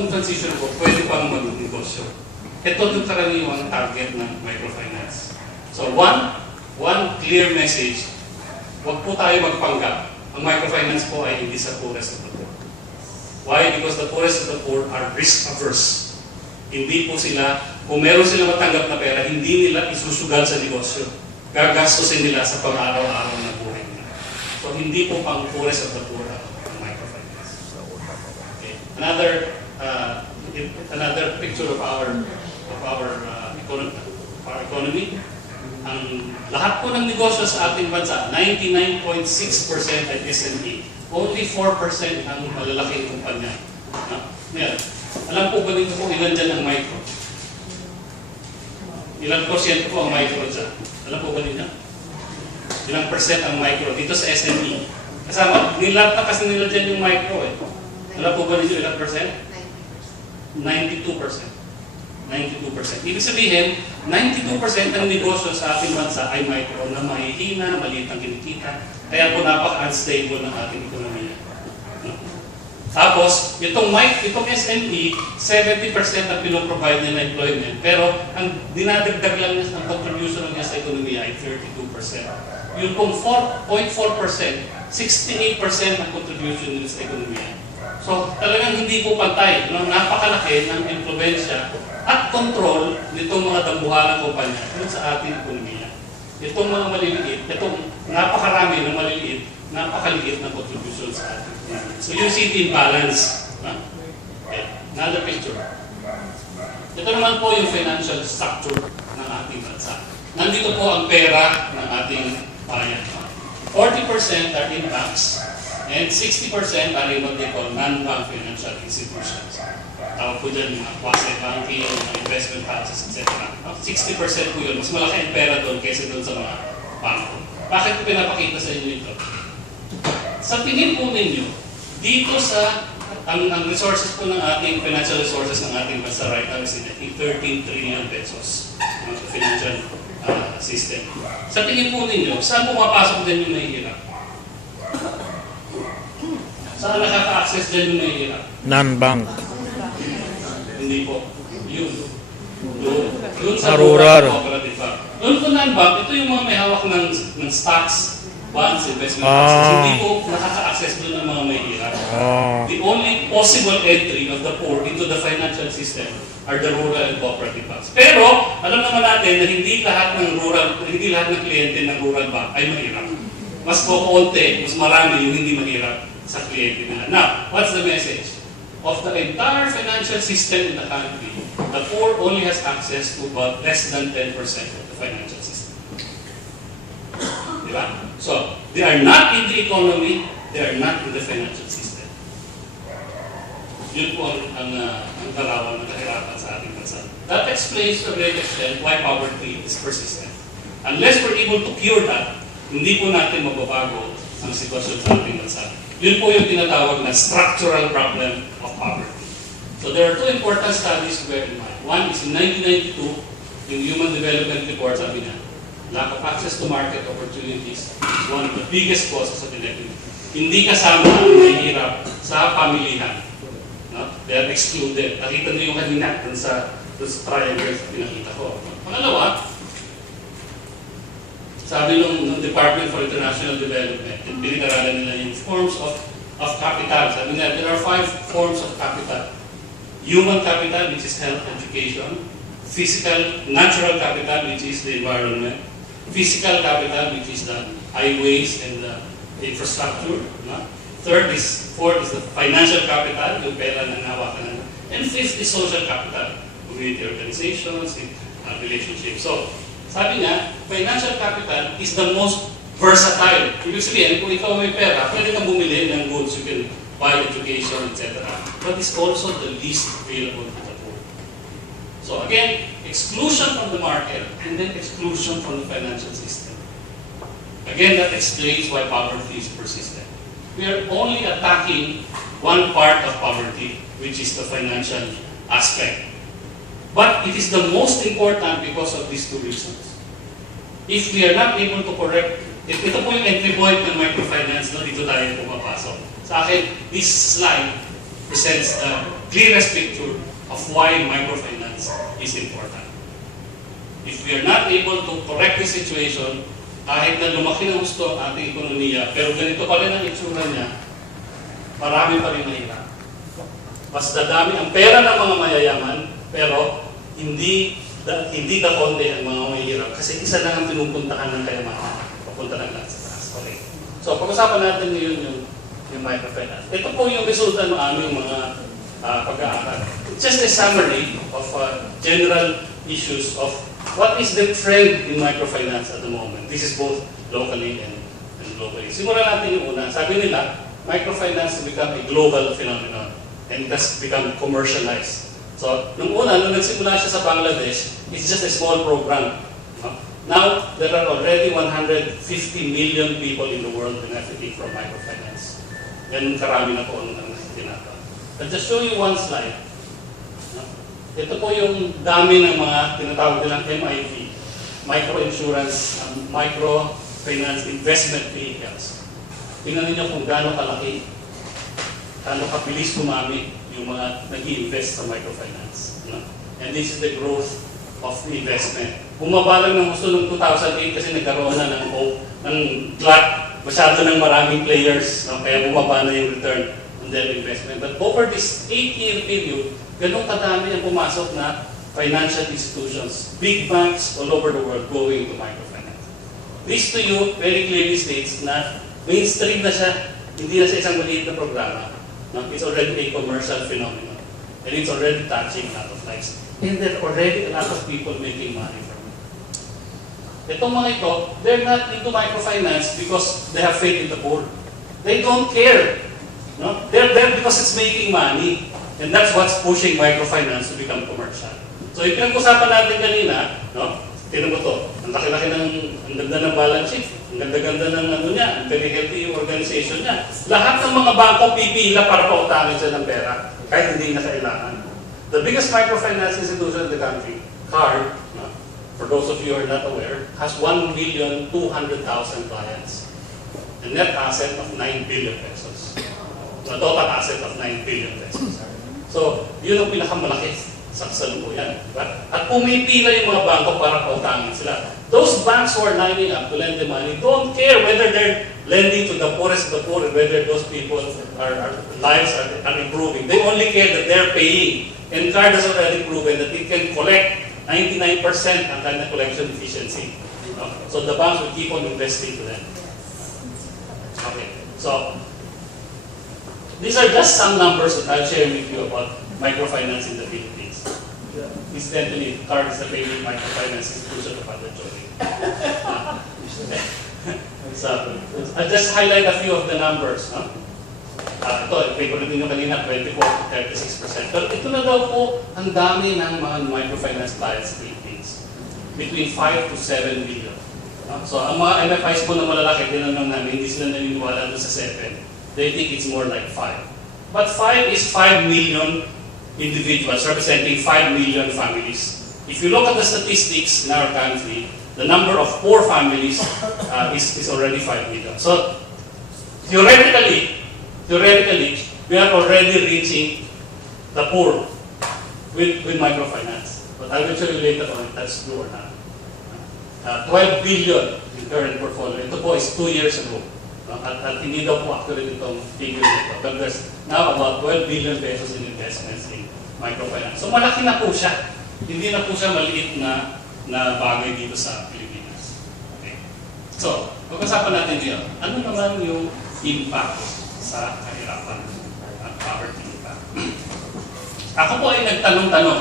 itong transition po, pwede pang mag-negosyo. Ito yung karaniwang target ng microfinance. So one clear message, huwag po tayo magpanggap. Ang microfinance po ay hindi sa poorest of the poor. Why? Because the poorest of the poor are risk averse. Hindi po sila, kung meron silang matanggap na pera, hindi nila isusugal sa negosyo. Gagastusin nila sa pang-araw-araw na buhay nila. So hindi po pang poorest of the poor ang microfinance. Okay. Another picture of our economy. Ang lahat po ng negosyo sa ating bansa, 99.6% ay SME. Only 4% ang malalaking kumpanya. Ngayon, alam po ba dito kung ilan dyan ang micro? Ilang porsyento po ang micro dyan? Alam po ba ninyo? Ilang percent ang micro dito sa SME? Kasama, nilata kasi nila dyan yung micro eh. Alam po ba ninyo ilang percent? 92%. 92%. Ibig sabihin, 92% ng negosyo sa ating bansa ay micro na mahihina, maliit ang kinikita. Kaya po napaka-unstable ng ating ekonomiya. Tapos, itong SME, 70% ang pinoprovide niya na employment. Pero, ang dinadagdag lang niya ang contribution niya sa ekonomiya ay 32%. Yung pong 4.4%, 68% ang contribution niya sa ekonomiya. So, talagang hindi po pantay. Napakalaki ng impluwensya at control nitong mga dambuhalang kumpanya sa ating ekonomiya. Itong mga maliliit, itong napakarami ng maliliit, napakaliit na contribution sa ating ekonomiya. So you see the imbalance. Okay. Another picture. Ito naman po yung financial structure ng ating bansa. Nandito po ang pera ng ating bayan. 40% are in banks and 60% are in what they call non-bank financial institutions. Tawag po dyan mga quasi-banking, mga investment houses, etc. 60% po yun. Mas malaki ang pera doon kaysa doon sa mga bangko. Bakit ko pinapakita sa inyo ito? Sa tingin po ninyo, dito sa ang resources po ng ating financial resources ng ating bansa right now is in 13 trillion pesos ng financial system. Sa tingin po ninyo, saan pumapasok din yung nahihirap? Saan nakaka-access din yung nahihirap? Non-bank. Hindi po. Yun sa rural. Doon po non-bank, ito yung mga may hawak ng stocks, bonds, investment houses. Hindi po nakaka-access doon ng mga may hirap. The only possible entry of the poor into the financial system are the rural and cooperative banks. Pero, alam naman natin na hindi lahat ng kliyente ng rural bank ay mahirap. Mas kukunti, mas marami yung hindi mahirap sa kliyente nila. Now, what's the message? Of the entire financial system in the country, the poor only has access to about less than 10% of the financial system. Diba? So, they are not in the economy, they are not in the financial system. Yun po ang kalawan ng kahirapan sa ating bansa. That explains to a great extent why poverty is persistent. Unless we're able to cure that, hindi po natin mababago ang sitwasyon sa ating bansa. Yun po yung tinatawag na structural problem of poverty. So there are two important studies to bear in mind. One is in 1992, yung Human Development Report, sabi na, lack of access to market opportunities is one of the biggest causes of inequity. Hindi kasama ang mahihirap sa pamilihan. No? They are excluded. Nakita niyo yung kanina dun sa triangle na pinakita ko. Pangalawa, sabi ng Department for International Development, pinag-aralan nila yung forms of capital. Sabi nila, there are 5 forms of capital. Human capital, which is health, education. Physical, natural capital, which is the environment. Physical capital, which is the highways and the infrastructure. No? Fourth is the financial capital, yung pera na nahawakan na. And fifth is social capital, community organizations, relationships. So, sabi nga, financial capital is the most versatile. Ibig sabihin, kung ikaw may pera, pwede kang bumili ng goods, you can buy education, etc. But it's also the least available to the poor. So again, exclusion from the market and then exclusion from the financial system. Again, that explains why poverty is persistent. We are only attacking one part of poverty, which is the financial aspect. But it is the most important because of these two reasons. If we are not able to correct, ito po yung entry point ng microfinance, no? Dito tayo pumapasok. Sa akin, this slide presents clearest picture of why microfinance is important. If we are not able to correct the situation, kahit na lumaki ng gusto ang ating ekonomiya, pero ganito pa rin ang itsura niya, marami pa rin mahirap. Mas dadami ang pera ng mga mayayaman, pero hindi konti ang mga mahirap kasi isa lang ang pinupuntahan ng kayamanan. Papunta lang lahat sa taas. Okay. So, pag-usapan natin ngayon yung microfinance. Ito po yung resulta ng aming mga pag-aaral. It's just a summary of general issues of what is the trend in microfinance at the moment. This is both locally and globally. Simulan natin yung una. Sabi nila, microfinance has become a global phenomenon and it has become commercialized. So, nung nagsimula siya sa Bangladesh, it's just a small program. Now, there are already 150 million people in the world benefiting from microfinance. Yan karami na po ang tinatawag. I'll just show you one slide. Ito po yung dami ng mga tinatawag nilang MIV, microinsurance, microfinance investment vehicles. Tingnan niyo kung gaano kalaki, gaano kabilis kumami yung mga nag-i-invest sa microfinance. And this is the growth of the investment. Bumaba lang ng gusto noong 2008 kasi nagkaroon na ng glut, masyado ng maraming players, kaya bumaba na yung return on their investment. But over this 8-year period, ganun kadami ang pumasok na financial institutions, big banks all over the world going to microfinance. This to you very clearly states na mainstream na siya, hindi na siya isang maliit na programa. It's already a commercial phenomenon. And it's already touching a lot of lives. And there are already a lot of people making money from it. Itong mga ito, they're not into microfinance because they have faith in the poor. They don't care. No? They're there because it's making money. And that's what's pushing microfinance to become commercial. So yung pinag-usapan natin kanina, tinan mo to, ang laki-laki ang ganda ng balance sheet, ang ganda-ganda ng niya, ang very healthy yung organization niya. Lahat ng mga bangko pipila para pautangin siya ng pera, kahit hindi na kailangan. The biggest microfinance institution in the country, CARD, for those of you who are not aware, has 1,200,000 clients. A net asset of 9 billion pesos. A total asset of 9 billion pesos. So, yun ang pinakamalaki sa kasalukuyan. Diba? At pumipila yung mga bangko para pautangin sila. Those banks who are lining up to lend the money don't care whether they're lending to the poorest of the poor, whether those people's lives are improving. They only care that they're paying. And CARD has already proven that it can collect 99% ang kanilang collection efficiency. So the banks will keep on investing to them. Okay. So, these are just some numbers that I'll share with you about microfinance in the Philippines. Incidentally, CARD is the favorite microfinance institution of other choice. So, I'll just highlight a few of the numbers. Ito, favorite nyo kanina, 24 to 36%. Pero ito na daw po ang dami ng mga microfinance clients sa Philippines. Between 5 to 7 million. So, ang mga MFIs po na malalaki, tinanong namin, hindi sila naniniwala doon sa 7. They think it's more like 5. But 5 is 5 million individuals representing 5 million families. If you look at the statistics in our country, the number of poor families is already 5 million. So, theoretically, we are already reaching the poor with microfinance. But I will show you later on if that's true or not. 12 billion in current portfolio. Ito po is 2 years ago. At hindi daw po accurate itong figure nito. But there's now about 12 billion pesos in investments in microfinance. So malaki na po siya. Hindi na po siya maliit na bagay dito sa Pilipinas. Okay. So, pag-usapan natin ngayon, ano naman yung impact sa kahirapan at poverty impact? Ako po ay nagtanong-tanong